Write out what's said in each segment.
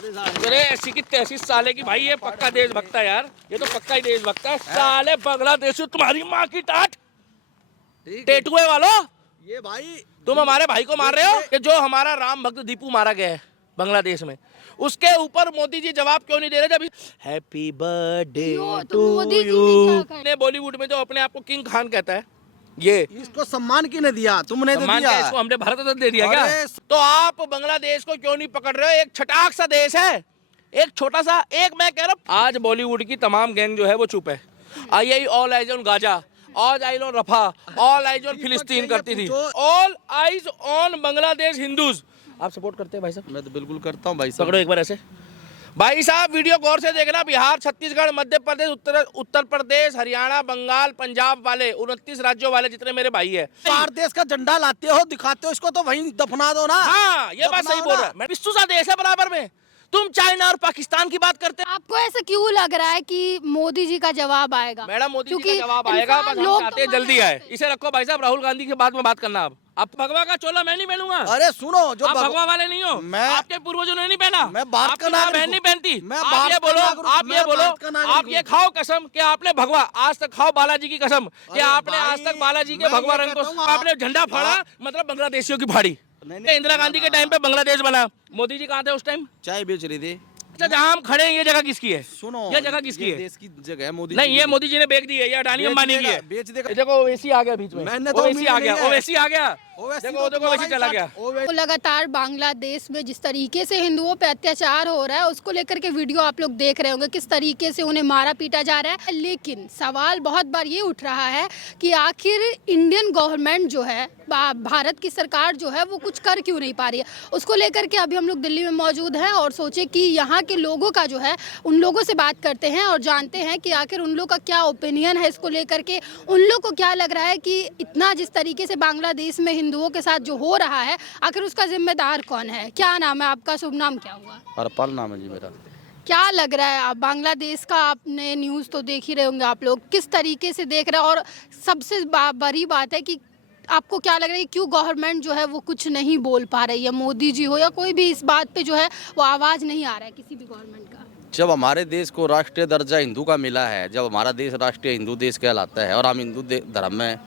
अरे ऐसी की तैसी साले की भाई, ये पक्का देशभक्त है यार, ये तो पक्का ही देशभक्त है साले। बांग्लादेश तुम्हारी माँ की टाट टेटुए वालों, ये भाई तुम हमारे भाई को मार रहे हो कि जो हमारा राम भक्त दीपू मारा गया है बांग्लादेश में, उसके ऊपर मोदी जी जवाब क्यों नहीं दे रहे? जब हैप्पी बर्थडे टू यू ने बॉलीवुड में जो अपने आप को किंग खान कहता है, ये इसको सम्मान किसने दिया? तुमने तो सम्मान दिया। क्या इसको? हमने भारत रत्न दे दिया क्या? अरे तो आप बांग्लादेश को क्यों नहीं पकड़ रहे हो? एक छटाक सा देश है, एक छोटा सा, एक मैं कह रहा हूँ आज बॉलीवुड की तमाम गैंग जो है वो चुप है। I all eyes on Gaza, all eyes on Rafah, all eyes on फिलिस्तीन करती थी, all eyes on Bangladesh Hindus. आप सपोर्ट करते हैं भाई साहब? मैं तो बिल्कुल करता हूँ भाई साहब। पकड़ो एक बार ऐसे भाई साहब, वीडियो गौर से देखना। बिहार, छत्तीसगढ़, मध्य प्रदेश, उत्तर प्रदेश, हरियाणा, बंगाल, पंजाब वाले 29 राज्यों वाले जितने मेरे भाई है, भारत देश का झंडा लाते हो, दिखाते हो, इसको तो वहीं दफना दो ना। हाँ ये बात सही बोल रहा है। मैं पिस्सू सा देश है बराबर में, तुम चाइना और पाकिस्तान की बात करते हैं। आपको ऐसा क्यों लग रहा है कि मोदी जी का जवाब आएगा? मैडम मोदी जी क्योंकि का जवाब आएगा, बस हम लोग चाहते हैं तो जल्दी आए। इसे रखो भाई साहब, राहुल गांधी के बाद में बात करना। अब भगवा का चोला मैं नहीं पहनूंगा। अरे सुनो, जो आप भगवा वाले नहीं हो, आपके पूर्वजों ने नहीं पहना, मैं भारत का आपकी माँ नागरिक बहन हूँ। नहीं पहनती। मैं आप भारत ये का बोलो, नागरिक हूँ। आप ये मैं बोलो, भारत का नागरिक आप ये हूँ। खाओ कसम कि आपने भगवा आज तक खाओ, बालाजी की कसम कि अरे आपने भाई, आज तक बालाजी के मैं भगवा ये रंग कहता को हूँ, आपने झंडा फाड़ा, मतलब बांग्लादेशियों की फाड़ी। नहीं, इंदिरा गांधी के टाइम पे बांग्लादेश बना। मोदी जी कहाँ थे उस टाइम? चाय बेच रही थी। अच्छा, जहाँ हम खड़े हैं ये जगह किसकी है? सुनो, ये जगह किसकी ये है? देश की जगह है। मोदी नहीं, जी ये की। मोदी जी ने बेच दी है, ये अडानी बेच अंबानी की देगा, है। बेच देगा। देखो ओवैसी आ गया बीच में, मैंने तो ओवैसी आ उम्मीद गया, नहीं है। ओवैसी आ गया, ओवैसी देखो तो देखो तुम्हारा ओवैसी ही चला साथ- गया। तो लगातार बांग्लादेश में जिस तरीके से हिंदुओं पे अत्याचार हो रहा है, उसको लेकर के वीडियो आप लोग देख रहे होंगे, किस तरीके से उन्हें मारा पीटा जा रहा है। लेकिन सवाल बहुत बार ये उठ रहा है कि आखिर इंडियन गवर्नमेंट जो है, भारत की सरकार जो है, वो कुछ कर क्यों नहीं पा रही है। उसको लेकर के अभी हम लोग दिल्ली में मौजूद हैं और सोचे कि यहाँ के लोगों का जो है, उन लोगों से बात करते हैं और जानते हैं कि आखिर उन लोग का क्या ओपिनियन है इसको लेकर के। उन लोग को क्या लग रहा है कि इतना जिस तरीके से बांग्लादेश में हिंदुओं के साथ जो हो रहा है, आखिर उसका जिम्मेदार कौन है। क्या नाम है आपका? शुभ नाम क्या हुआ? हरपाल नाम है जी मेरा। क्या लग रहा है, आप बांग्लादेश का आपने न्यूज़ तो देख ही रहे होंगे, आप लोग किस तरीके से देख रहे हैं? और सबसे बड़ी बात है कि आपको क्या लग रहा है क्यों गवर्नमेंट जो है वो कुछ नहीं बोल पा रही है, मोदी जी हो या कोई भी, इस बात पे जो है वो आवाज़ नहीं आ रहा है किसी भी गवर्नमेंट का? जब हमारे देश को राष्ट्रीय दर्जा हिंदू का मिला है, जब हमारा देश राष्ट्रीय हिंदू देश कहलाता है और हम हिंदू धर्म में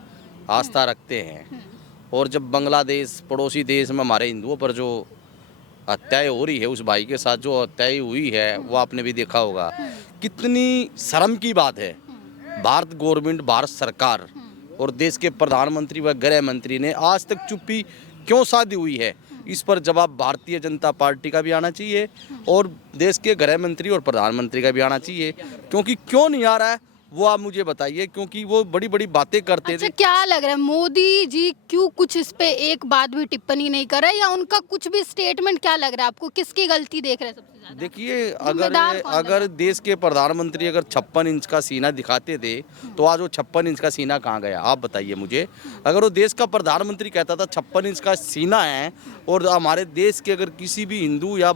आस्था रखते हैं, और जब बांग्लादेश पड़ोसी देश में हमारे हिंदुओं पर जो हत्याएं हो रही है, उस भाई के साथ जो हत्याएं हुई है वो आपने भी देखा होगा, कितनी शर्म की बात है। भारत गवर्नमेंट, भारत सरकार और देश के प्रधानमंत्री व गृह मंत्री ने आज तक चुप्पी क्यों साधी हुई है, इस पर जवाब भारतीय जनता पार्टी का भी आना चाहिए और देश के गृह मंत्री और प्रधानमंत्री का भी आना चाहिए। क्योंकि क्यों नहीं आ रहा है वो आप मुझे बताइए, क्योंकि वो बड़ी बड़ी बातें करते अच्छा, थे। क्या लग रहा है मोदी जी क्यों कुछ इस पे एक बात भी टिप्पणी नहीं कर रहे, या उनका कुछ भी स्टेटमेंट क्या लग रहा है आपको? किसकी गलती देख रहे हैं सबसे ज्यादा? देखिए, जिम्मेदार कौन अगर है? देश के प्रधानमंत्री अगर 56 इंच का सीना दिखाते थे तो आज वो 56 इंच का सीना कहाँ गया, आप बताइए मुझे। अगर वो देश का प्रधानमंत्री कहता था 56 इंच का सीना है, और हमारे देश के अगर किसी भी हिंदू या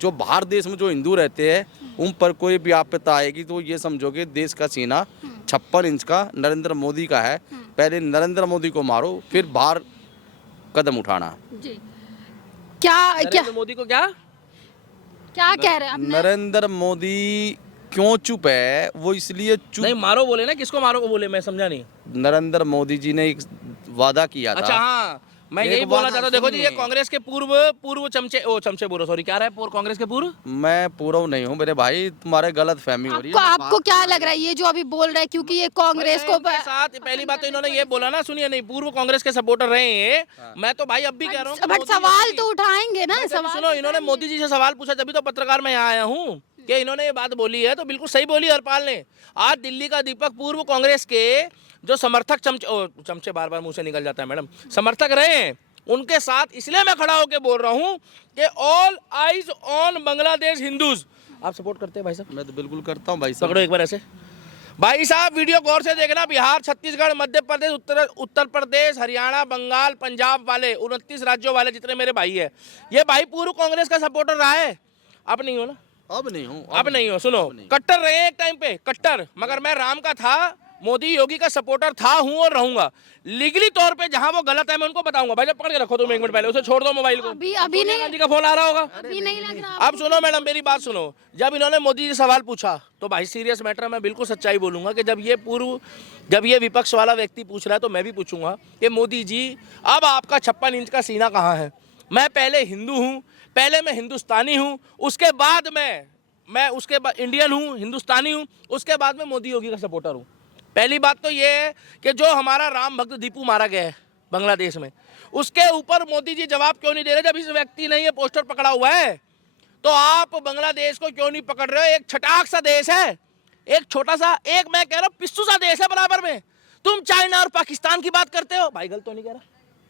जो बाहर देश में जो हिंदू रहते हैं उन पर कोई भी आपत्ति आएगी तो ये समझोगे देश का सीना 56 इंच का नरेंद्र मोदी का है। पहले नरेंद्र मोदी को मारो, फिर बाहर कदम उठाना। जी, क्या नरेंद्र मोदी को क्या क्या कह रहे हैं आपने? नरेंद्र मोदी क्यों चुप है? वो इसलिए चुप, नहीं, मारो बोले ना, किसको मारो को बोले, मैं समझा नहीं। नरेंद्र मोदी जी ने एक वादा किया था। अच्छा हाँ, मैं एक यही बोलना बात चाहता हूँ। देखो जी, ये सुनिए। कांग्रेस के पूर्व चमचे बोलो, सॉरी क्या रहा है, कांग्रेस के पूर्व। मैं पूरा नहीं हूँ मेरे भाई, तुम्हारे गलत फहमी हो रही है। आपको क्या लग रहा है ये जो अभी बोल रहा है, क्योंकि ये कांग्रेस को इनके साथ पहली बात तो इन्होंने ये बोला ना, सुनिए, नहीं पूर्व कांग्रेस के सपोर्टर रहे हैं। मैं तो भाई अब भी कह रहा हूँ कि बट मोदी सवाल जी- तो उठाएंगे ना, मैं तो सवाल सुनो, इन्होंने मोदी जी से सवाल पूछा, तभी तो पत्रकार मैं यहाँ आया हूँ कि इन्होंने ये बात बोली है, तो बिल्कुल सही बोली हरपाल ने। आज दिल्ली का दीपक पूर्व कांग्रेस के जो समर्थक चमचे बार बार मुंह से निकल जाता है मैडम, समर्थक रहे हैं, उनके साथ इसलिए मैं खड़ा होकर बोल रहा हूँ कि all eyes on Bangladesh Hindus. आप सपोर्ट करते हैं भाई साहब? मैं तो बिल्कुल करता हूँ भाई साहब। पकड़ो एक बार ऐसे भाई साहब, वीडियो गौर से देखना। बिहार, छत्तीसगढ़, मध्य प्रदेश, उत्तर प्रदेश, हरियाणा, बंगाल, पंजाब वाले 29 राज्यों वाले जितने मेरे भाई है, ये भाई पूर्व कांग्रेस का सपोर्टर रहा है। अब नहीं हो ना? अब नहीं हूँ, अब नहीं हो। सुनो, कट्टर रहे एक टाइम पे, कट्टर, मगर मैं राम का था, मोदी योगी का सपोर्टर था, हूं और रहूंगा। लीगली तौर पे जहां वो गलत है मैं उनको बताऊंगा। भाई जब पकड़ के रखो तुम 1 मिनट पहले, उसे छोड़ दो मोबाइल को। अभी सोनिया नहीं, गांधी का फोन आ रहा होगा। अभी नहीं लग रहा। अब सुनो मैडम, मेरी बात सुनो। जब इन्होंने मोदी जी से सवाल पूछा तो भाई सीरियस मैटर है, मैं बिल्कुल सच्चाई बोलूंगा कि जब ये विपक्ष वाला व्यक्ति पूछ रहा है तो मैं भी पूछूंगा कि मोदी जी अब आपका 56 इंच का सीना कहाँ है? मैं पहले हिंदू हूँ, पहले मैं हिंदुस्तानी हूँ, उसके बाद मैं उसके बाद इंडियन हूँ, हिंदुस्तानी हूँ, उसके बाद में मोदी योगी का सपोर्टर हूँ। पहली बात तो ये है कि जो हमारा राम भक्त दीपू मारा गया है बांग्लादेश में, उसके ऊपर मोदी जी जवाब क्यों नहीं दे रहे? जब इस व्यक्ति ने ये पोस्टर पकड़ा हुआ है तो आप बांग्लादेश को क्यों नहीं पकड़ रहे हो? एक छटाक सा देश है, एक छोटा सा, एक मैं कह रहा हूँ पिस्सू सा देश है बराबर में। तुम चाइना और पाकिस्तान की बात करते हो। भाई गलत तो नहीं कह रहा?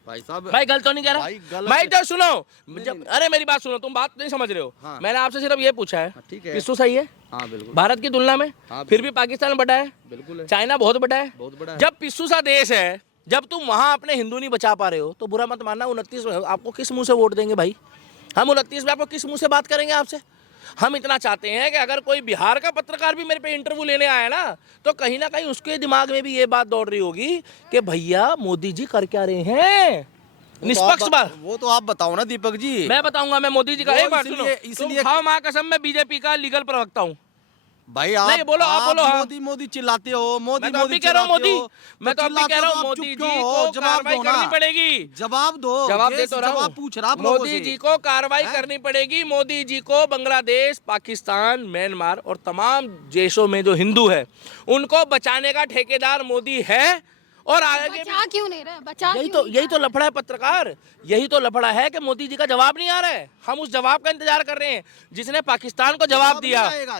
भाई साहब, भाई गलत तो नहीं कह रहा? भाई गलत भाई तो सुनो, जब अरे मेरी बात सुनो, तुम बात नहीं समझ रहे हो। हाँ। मैंने आपसे सिर्फ ये पूछा है, ठीक है। पिस्सू सही है हाँ बिल्कुल, भारत की तुलना में? हाँ, फिर भी पाकिस्तान बड़ा है, बिल्कुल है, चाइना बहुत बड़ा है। बहुत बड़ा है। जब पिस्सू सा देश है, जब तुम वहां अपने हिंदू नहीं बचा पा रहे हो तो बुरा मत मानना। 29 में आपको किस मुंह से वोट देंगे भाई? हम 29 में आपको किस मुंह से बात करेंगे आपसे? हम इतना चाहते हैं कि अगर कोई बिहार का पत्रकार भी मेरे पे इंटरव्यू लेने आया ना तो कहीं ना कहीं उसके दिमाग में भी ये बात दौड़ रही होगी कि भैया मोदी जी कर क्या रहे हैं। निष्पक्ष बात वो तो आप बताओ ना दीपक जी। मैं बताऊंगा। मैं मोदी जी का वो एक बात सुनो, इसलिए तुम खाओ मां कसम, मैं बीजेपी का लीगल प्रवक्ता हूँ। भाई आप नहीं, बोलो, आप बोलो, हाँ। मोदी मोदी चिल्लाते हो, मोदी मैं तो अभी मोदी कह रहा हूँ चिल्लाते मोदी, हो, मैं तो अभी कह रहा हूँ आप मोदी चुप जी क्यों हो? को जवाब कार्रवाई दो ना। करनी पड़ेगी। जवाब दो। जवाब ये दे तो रहा हूँ। जवाब पूछ रहा आप लोगों मोदी से। जी को कार्रवाई करनी पड़ेगी। मोदी जी को बांग्लादेश, पाकिस्तान, म्यांमार और तमाम देशों में जो हिंदू है उनको बचाने का ठेकेदार मोदी है। और आगे भी बचा क्यों नहीं रहा? बचा यही तो लफड़ा है पत्रकार, यही तो लफड़ा है कि मोदी जी का जवाब नहीं आ रहा है। हम उस जवाब का इंतजार कर रहे हैं जिसने पाकिस्तान को जवाब दिया। नहीं आएगा।